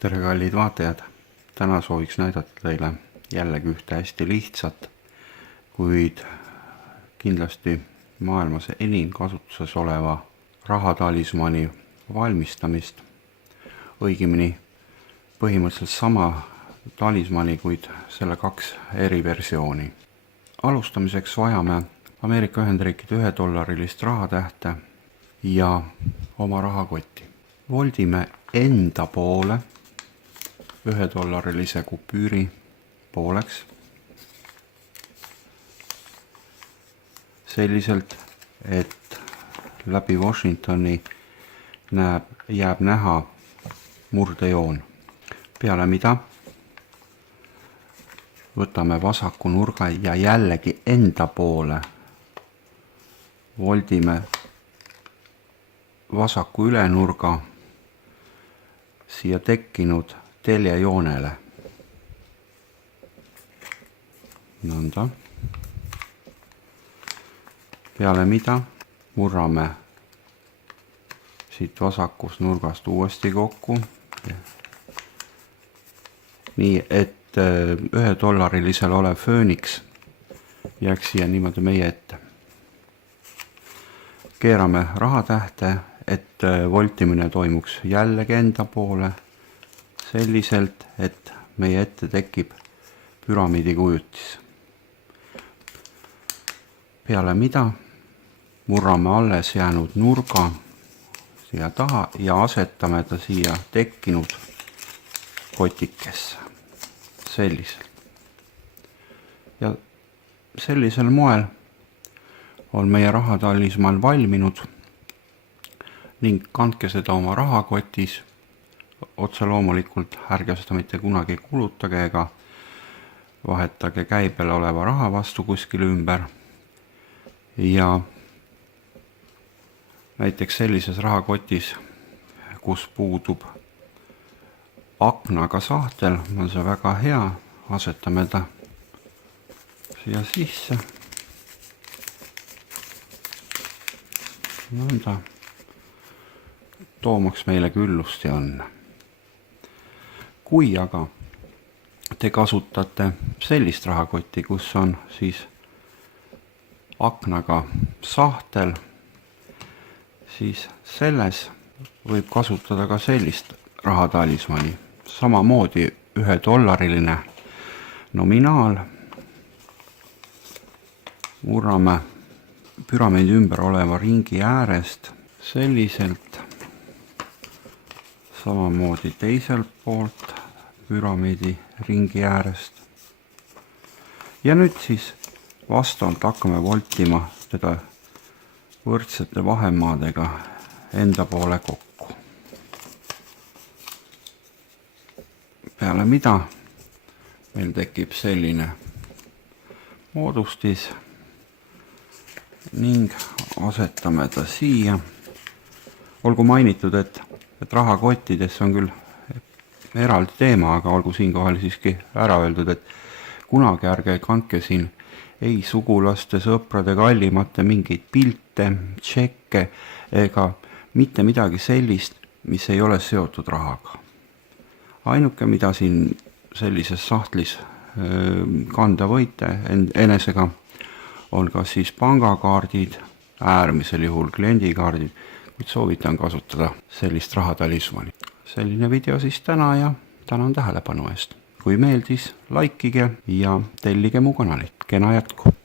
Tere kallid vaatajad! Täna sooviks näidata teile jällegi ühte hästi lihtsat, kuid kindlasti maailmas enim kasutuses oleva rahatalismani valmistamist. Õigemini põhimõtteliselt sama talismani, kuid selle kaks eri versiooni. Alustamiseks vajame Ameerika Ühendriikide $1 rahatähte ja oma rahakotti. Voldime enda poole $1 kupüüri pooleks selliselt, et läbi Washingtoni jääb näha murdejoon. Peale mida võtame vasaku nurga ja jällegi enda poole voldime vasaku ülenurga siia tekkinud teljejoonele. Nõnda. Peale mida murrame siit vasakust nurgast uuesti kokku. Nii, et $1 olev fööniks jääks siia niimoodi meie ette. Keerame rahatähte, et voltimine toimuks jällegi enda poole selliselt, et meie ette tekib püramiidi kujutis. Peale mida murrame alles jäänud nurga siia taha ja asetame ta siia tekkinud kotikesse. Selliselt. Ja sellisel moel on meie rahatalisman valminud ning kandke seda oma rahakotis. Otse loomulikult ärge seda mitte kunagi kulutage ega vahetage käibel oleva raha vastu kuskil ümber. Ja näiteks sellises rahakotis, kus puudub aknaga sahtel, on see väga hea, asetame ta siia sisse. Nõnda, toomaks meile küllust ja õnne. Kui aga te kasutate sellist rahakotti, kus on siis aknaga sahtel, siis selles võib kasutada ka sellist rahatalismani. Samamoodi $1 nominaal. Murrame püramiidi ümber oleva ringi äärest selliselt. Samamoodi teiselt poolt püramiidi ringi äärest. Ja nüüd siis vastavalt hakkame voltima teda võrdsete vahemaadega enda poole kokku. Peale mida meil tekib selline moodustis ning asetame ta siia. Olgu mainitud, et rahakottides on küll eraldi teema, aga olgu siinkohal siiski ära öeldud, et kunagi ärge kandke siin ei sugulaste, sõprade, kallimate mingeid pilte, tšekke ega mitte midagi sellist, mis ei ole seotud rahaga. Ainuke, mida siin sellises sahtlis kanda võite enesega, on ka siis pangakaardid, äärmisel juhul kliendikaardid, kuid soovitan kasutada sellist rahatalismani. Selline video siis täna ja tänan tähelepanu eest. Kui meeldis, laikige ja tellige mu kanalit. Kena jätku!